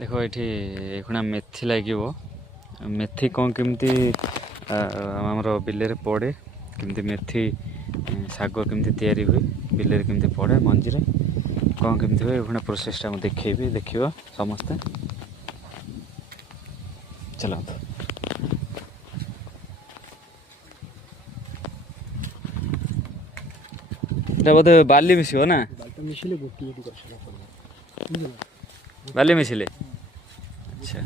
देख ये खुणा मेथी लगे मेथी कौन केमती आमर बिल पड़े केमती मेथी शाग केमती तैयारी हुए बिल केमती पड़े मंजी कौन केमती हुए खुणा प्रोसेसटा मुझे देखी देखिए समस्ते चलते बोधे बाली मिसिब ना बाली मिसिले अच्छा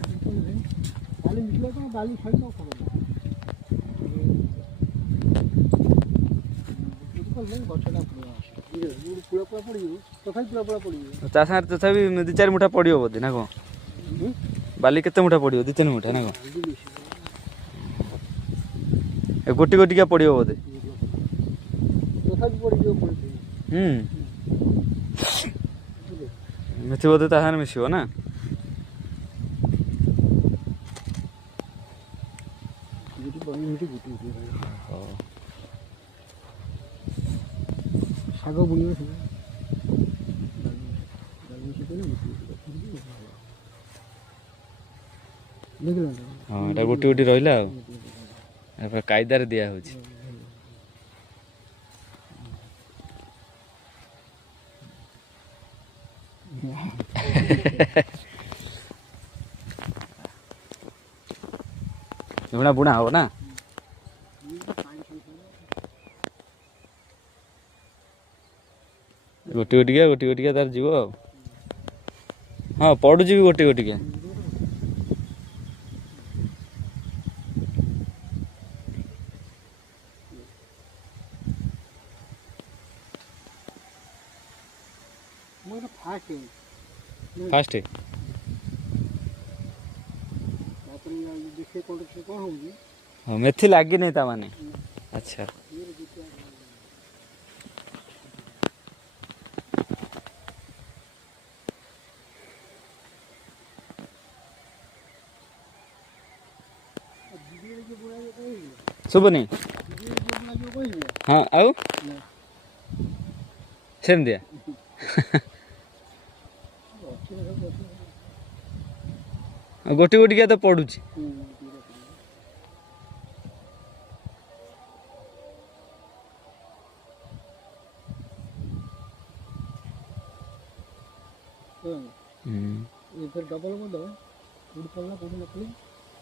तथापि 2-4 मुठा पड़ो बोधे ना कौन बाली केते मुठा पड़ो 2-3 मुठा ना कौन गोटी गोटी क्या पड़ो बोधे मेथी बोधे ताहार मिसिब ना शाग बुणी हाँ एटा गोटी गोटी रहा कायदार दिया हो बुଣା बुଣା हम ना गोटी गोटिका तार जीव हाँ पड़ुची भी गोटी गोटिका फास्ट हाँ मेथी लगी नहीं ता माने अच्छा शुभनी हाँ आउ सेम दिया गोटी गोटी क्या तो पड़ुची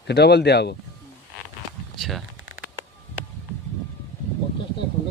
डबल दिया हम अच्छा 50 खंड